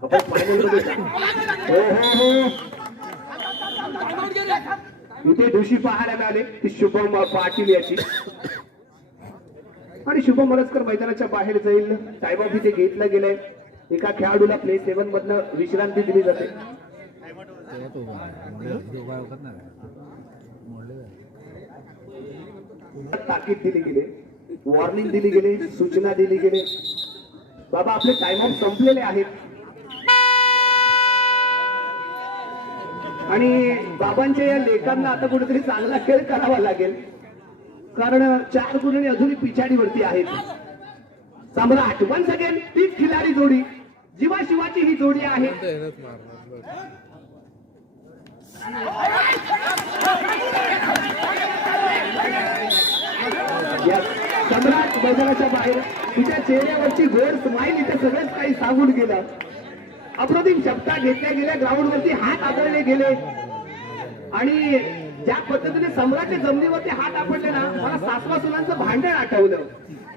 आपण फायनल मध्ये. इथे ढुशी पाहायला मिळाले ती शुभम पाटील याची. आणि शुभम हरजकर मैदानाच्या बाहेर जाईल. टाइम ऑफ इथे घेतला गेलाय. एका खेळाडूला प्ले 7 मधनं विश्रांती दिली जाते. ताकीद दिली गेली, वॉर्निंग दिली गेली, सूचना दिली गेली, बाबा आपले टाइम ऑफ संपलेले आहेत. आणि बाबांच्या या लेखांना आता कुठेतरी चांगला खेळ करावा लागेल, कारण 4 गुणांनी अजूनही पिछाडीवरती आहेत. सम्राट वन्स अगेन तीच खिलाडी जोडी, जीवा शिवाची ही जोडी आहे. सम्राट मैदानाच्या बाहेर, तुझ्या चेहऱ्यावरची गोड स्माईल इथे सगळंच काही सांगून गेलं. अप्रतिम शब्दा घेतल्या गेल्या, ग्राउंड वरती हात आदळले गेले आणि ज्या पद्धतीने सम्राटने जमिनीवरती हात आपडले ना, मला सासवा सुनांचं भांडण आठवलं.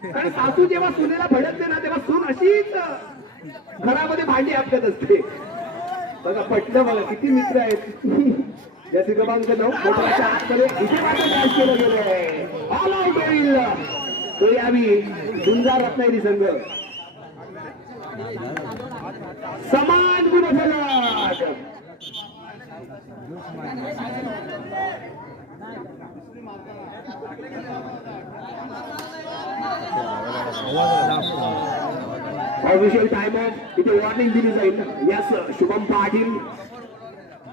कारण सासू जेव्हा सुनेला भडकते ना, तेव्हा सून अशीच घरामध्ये भांडी आपटत असते. बघा पटलं, बघा किती मित्र आहेत. जर्सी क्रमांक 9 मोठ्याच्या आतमध्ये इथे मात्र मॅच केलं गेलंय. ऑल आउट होईल तो यावी सुंदर रत्नागिरी संघ. समान गुणफलक. ऑफिशियल टाइम ऑफ इथे वॉर्निंग दिली जाईल. यस शुभम पाटील.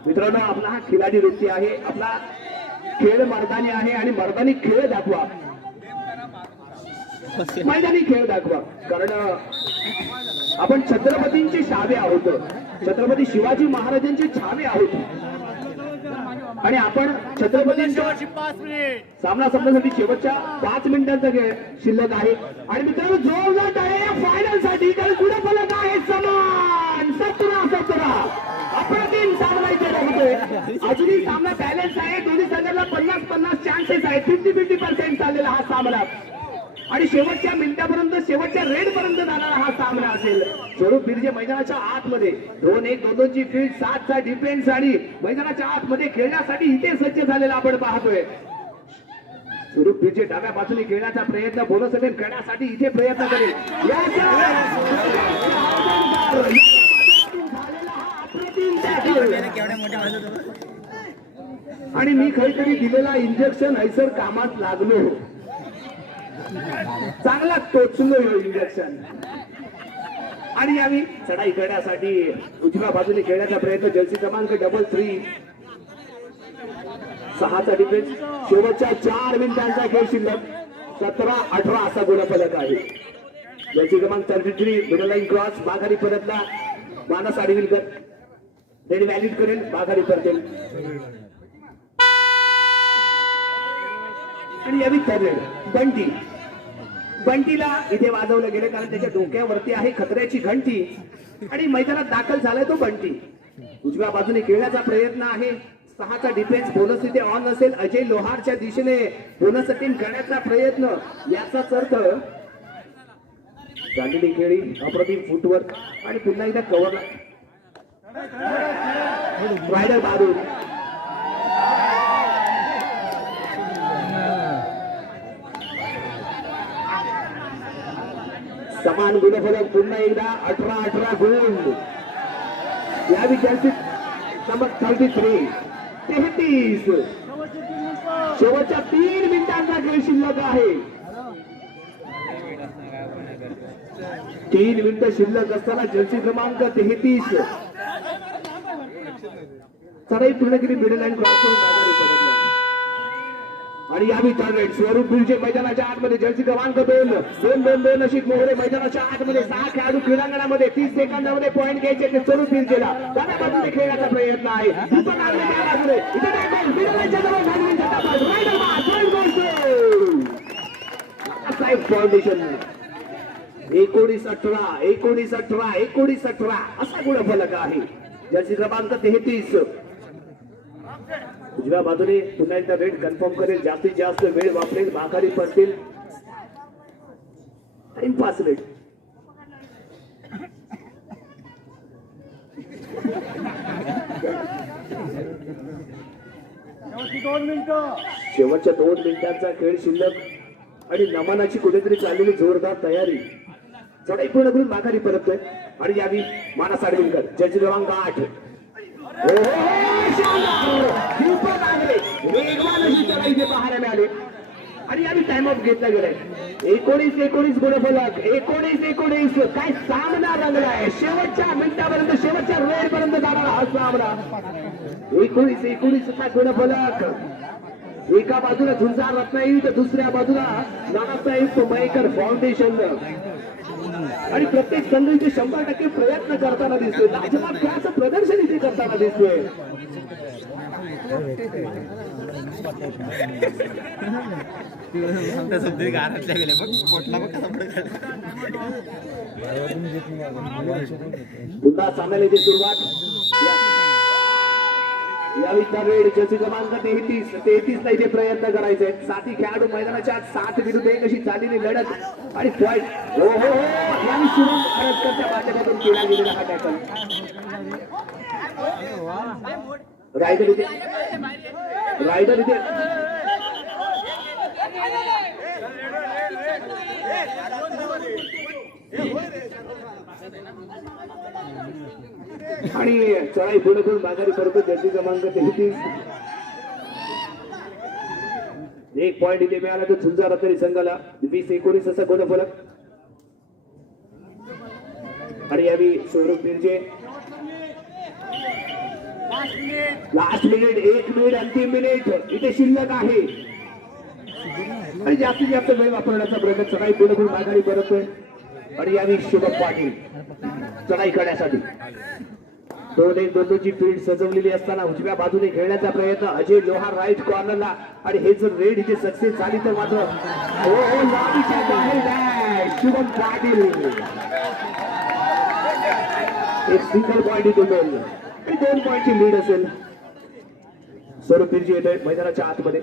मित्रांनो आपला हा खिलाडी वृत्ती आहे, आपला खेळ मर्दानी आहे आणि मर्दानी खेळ दाखवा. मैदानी खेळ दाखवा, कारण आपण छत्रपतींचे शावे आहोत, छत्रपती शिवाजी महाराजांचे छावे आहोत आणि आपण छत्रपतींच्या सामना संपण्यासाठी शेवटच्या 5 मिनिटांचा खेळ शिल्लक आहे. आणि मित्रांनो जोरदार आहे या फायनल साठी, कारण पुढे फलक आहे समान 17-17. अप्रतिम सामना इथे होतोय. अजूनही सामना बॅलन्स आहे, दोन्ही संघाला 50-50 चान्सेस आहेत, 50-50% चाललेला हा सामना आणि शेवटच्या मिनिटापर्यंत, शेवटच्या रेड पर्यंत जाणारा हा सामना असेल. स्वरूप बिर्जे मैदानाच्या आतमध्ये 2-1, 2-2 ची फील्ड, 7चा डिफेन्स आणि मैदानाच्या आतमध्ये खेळण्यासाठी इथे सज्ज झालेला आपण पाहतोय. स्वरूप बिर्जे डाव्या बाजूने खेळण्याचा प्रयत्न, बोनस अटेम्प्ट करण्यासाठी इथे प्रयत्न करेल. आणि मी काहीतरी दिलेला इंजेक्शन हैसर कामात लागलो, चांगला टोचलो इंजेक्शन. आणि यावी चढाई करण्यासाठी उजव्या बाजूने खेळण्याचा प्रयत्न, जर्सी क्रमांक 33, 6चा डिफेन्स. शेवटच्या 4 मिनिटांचा खेळ शिल्लक, 17-18 असा गुणफलक आहे. जर्सी क्रमांक 33 मिडल लाईन क्रॉस, माघारी परतला मानस आडविलकर, रेड व्हॅलिड करेल, माघारी परतेल. आणि यावी बंटी, बंटीला इथे वाजवलं गेलं कारण त्याच्या डोक्यावरती आहे खतऱ्याची घंटी आणि मैदानात दाखल झालाय तो बंटी. उजव्या बाजूने खेळण्याचा प्रयत्न आहे, 6चा डिफेन्स, बोनस इथे ऑन असेल. अजय लोहारच्या दिशेने बोनस अटेम्प्ट करण्याचा प्रयत्न, याचाच अर्थ झालेली खेळी अप्रतिम फुटवर आणि पुन्हा एकदा कव्हरला रायडर बारू. समान गुणफलक पुन्हा एकदा 18-18 गुण. या विद्यार्थी नंबर 33, 33. शेवटच्या 3 मिनिटांचा खेळ शिल्लक आहे. 3 मिनिटं शिल्लक असताना जर्सी क्रमांक 33 चढाई पूर्ण केली, मिडल लाईन क्रॉस करून माघारी परतला. आणि यावी टार्गेट स्वरूप बिर्जे मैदानाच्या आतमध्ये, जर्सी क्रमांक 2 अशी मोहरे मैदानाच्या आतमध्ये. 6 खेळाडू क्रीडांगणामध्ये, 30 सेकंदामध्ये पॉईंट घ्यायचे ते स्वरूप बिर्जेला. डाव्या बाजूने खेळण्याचा प्रयत्न आहे, सुपर लागले त्या बाजूने, इथे टॅकल, मिडल लाईनच्या जवळ घालून झटापट, रायडर बाद, पॉईंट गोल. साहेब फाउंडेशन 19-18, 19-18, 19-18 असा गुणफलक आहे. जर्सी क्रमांक 33 उजव्या बाजूने पुन्हा एकदा रेड कन्फर्म करेल, जास्तीत जास्त वेळ वापरेल, माघारी पडतील. Timepass red. शेवटच्या 2 मिनिटांचा खेळ शिल्लक आणि नमनाची कुठेतरी चाललेली जोरदार तयारी. चढाई पूर्ण करून माघारी परततोय आणि यावी मानस आडविलकर, जर्सी क्रमांक 8. वेगवान अशी चढाई इथे पाहायला मिळाली आणि यावी टाइम ऑफ घेतला गेलाय. 19-19 गुणफलक, 19-19 काय सामना रंगलाय. शेवटच्या मिनिटापर्यंत, शेवटच्या रेड पर्यंत जाणारा हा सामना. 19-19 असा गुणफलक. एका बाजूला झुंजार रत्नाईत, दुसऱ्या बाजूला नानासाहेब मयेकर फाउंडेशन आणि प्रत्येक संघ इथे 100% प्रयत्न करताना दिसतोय. लाजवाब खेळाचं प्रदर्शन इथे करताना दिसतोय. पुन्हा सामन्याला इथे सुरुवात. यावेळी रेड जर्सी क्रमांक 33 ला इथे प्रयत्न करायचे. 7 खेळाडू मैदानाच्या 7 विरुद्ध 1 अशी चाललेली लढत आणि पॉईंट. हो हो हो, यावेळी शिवम खरजकरच्या माध्यमातून केला गेलेला हा टॅकल. रायडर इथे, रायडर इथे आणि चढाई पूर्ण करून माघारी परतो. जर्सी क्रमांक 33. 1 पॉईंट इथे मिळाला तो झुंजार रत्नागिरी संघाला. 20-19 असा गुणफलक. आणि यावेळी स्वरूप बिर्जे लास्ट मिनिट, 1 मिनिट अंतिम मिनिट इथे शिल्लक आहे. आणि जास्तीत जास्त वेळ वापरण्याचा प्रयत्न चढाई पूर्ण माघारी परतोय आणि यावेळी शुभम पाटील चढाई करण्यासाठी 2-1-2-2 ची फील्ड सजवलेली असताना उजव्या बाजूने खेळण्याचा प्रयत्न अजय लोहार राईट कॉर्नरला आणि हे जर रेड इथे सक्सेस झाली तर मात्र लांबीच्या बाहेर dash. शुभम पाटील एक सिंगल पॉईंट इथे मिळेल आणि 2 पॉईंटची लीड असेल. स्वरूप बिर्जी येतोय मैदानाच्या आतमध्ये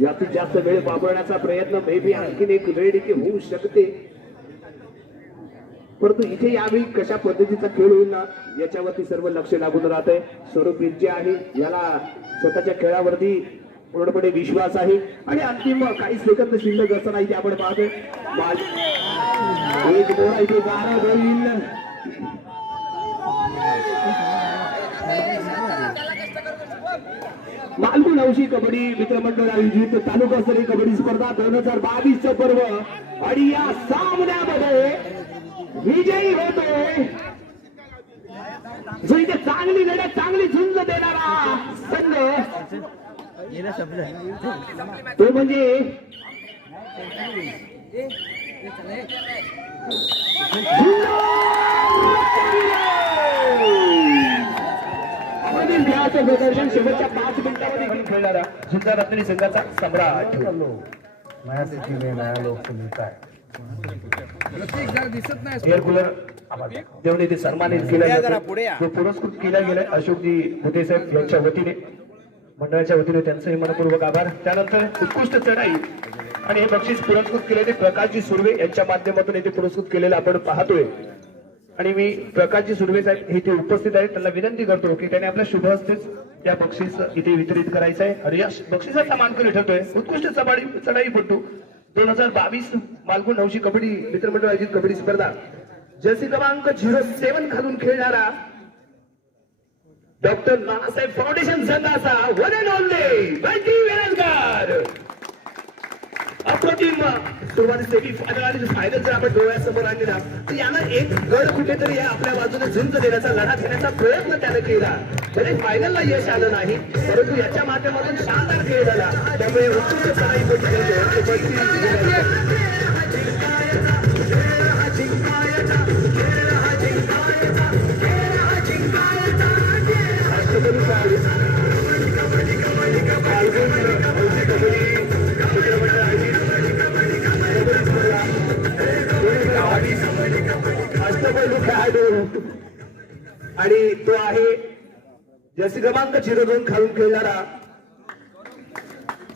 जास्तीत जास्त वेळ वापरण्याचा प्रयत्न मे बी आणखीन एक रेड इथे होऊ शकते परंतु इथे यावेळी कशा पद्धतीचा खेळ होईल ना याच्यावरती सर्व लक्ष लागून राहत आहे. स्वरूप बिर्जी आहे याला स्वतःच्या खेळावरती पूर्णपणे विश्वास आहे आणि अंतिम काही सेकंद शिल्लक असताना इथे आपण पाहतोय एक बोरा इथे गारा होईल. मालगुण हौशी कबड्डी मित्रमंडळ आयोजित तालुकास्तरीय कबड्डी स्पर्धा 2022 चं पर्व आणि या सामन्यामध्ये विजयी होतोय जो इथे चांगली लढत चांगली झुंज देणारा संघ तो म्हणजे खेळाचं प्रदर्शन शेवटच्या 5 मिनिटांमध्ये घेऊन खेळणारा सुद्धा रत्नी संघाचा सम्राट एअर कूलर देऊन इथे सन्मानित केला जातो जो पुरस्कृत केला गेलाय अशोकजी भुते साहेब यांच्या वतीने मंडळाच्या वतीने त्यांचंही मनपूर्वक आभार. त्यानंतर उत्कृष्ट चढाई आणि हे बक्षीस पुरस्कृत केलेले प्रकाशजी सुर्वे यांच्या माध्यमातून इथे पुरस्कृत केलेलं आपण पाहतोय आणि मी प्रकाशजी सुर्वे साहेब हे इथे उपस्थित आहेत त्यांना विनंती करतो की त्याने आपल्या शुभ हस्तेच या बक्षीस इथे वितरित करायचं आहे आणि या बक्षिसाचा मानकरी ठरतोय उत्कृष्ट चढाईपटू 2022 मालगुण हौशी कबड्डी मित्रमंडळ आयोजित कबड्डी स्पर्धा जर्सी क्रमांक 07 खालून खेळणारा डॉक्टर नानासाहेब फाउंडेशन संघाचा one and only Bunty Velankar. अप्रतिम सुरुवाती सेमी फायनल आणि फायनल जर आपण डोळ्यासमोर आणले ना तर यांना एक गड कुठेतरी आपल्या बाजूने झुंज देण्याचा लढा घेण्याचा प्रयत्न त्याने केला तरी फायनलला यश आलं नाही परंतु याच्या माध्यमातून शानदार खेळ झाला त्यामुळे उत्कृष्ट आणि तो आहे जर्सी क्रमांक 02 खालून खेळणारा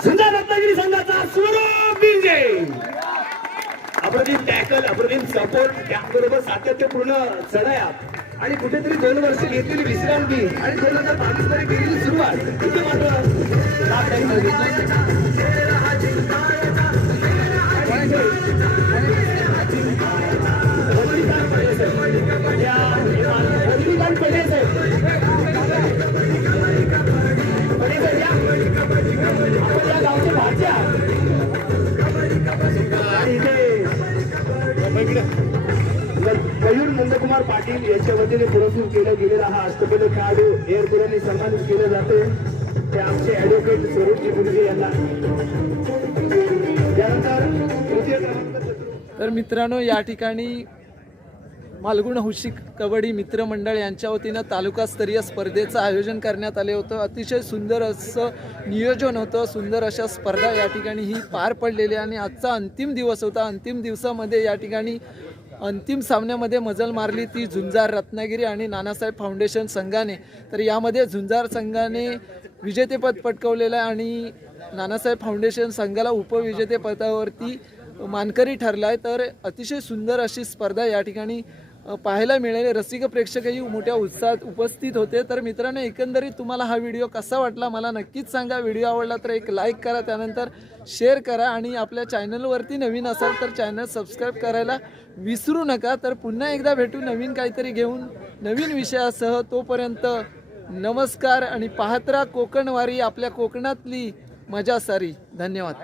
सुंदर रत्नागिरी संघाचा स्वरूप बिर्जे. अप्रतिम टॅकल अप्रतिम सपोर्ट त्याबरोबर सातत्यपूर्ण चढाया आणि कुठेतरी 2 वर्ष घेतलेली विश्रांती आणि 2022 मध्ये केलेली सुरुवात इथे मयूर नंदकुमार पाटील यांच्या वतीने पुरस्कृत केला गेलेला हा अष्टपैलू खेळाडू एअर कूलरने सन्मानित केले जाते ते आमचे ऍडव्होकेट स्वरूपजी गुरुजी यांना. तर मित्रांनो या ठिकाणी मालगुण हौशी कबड्डी मित्रमंडळ यांच्या वतीनं तालुकास्तरीय स्पर्धेचं आयोजन करण्यात आले होतं. अतिशय सुंदर असं नियोजन होतं सुंदर अशा स्पर्धा या ठिकाणी ही पार पडलेली आणि आजचा अंतिम दिवस होता. अंतिम दिवसामध्ये या ठिकाणी अंतिम सामन्यामध्ये मजल मारली ती झुंजार रत्नागिरी आणि नानासाहेब फाउंडेशन संघाने. तर यामध्ये झुंजार संघाने विजेतेपद पटकावलेलं आहे आणि नानासाहेब फाउंडेशन संघाला उपविजेतेपदावरती मानकरी ठरला आहे. तर अतिशय सुंदर अशी स्पर्धा या ठिकाणी पाहायला मिळाली. रसिक प्रेक्षकही मोठ्या उत्साहात उपस्थित होते. तर मित्रांनो एकंदरीत तुम्हाला हा व्हिडिओ कसा वाटला मला नक्कीच सांगा. व्हिडिओ आवडला तर एक लाईक करा त्यानंतर शेअर करा आणि आपल्या चॅनलवरती नवीन असाल तर चॅनल सबस्क्राईब करायला विसरू नका. तर पुन्हा एकदा भेटू नवीन काहीतरी घेऊन नवीन विषयासह. तोपर्यंत नमस्कार आणि पाहत राहा कोकणवारी आपल्या कोकणातली मजा सारी. धन्यवाद.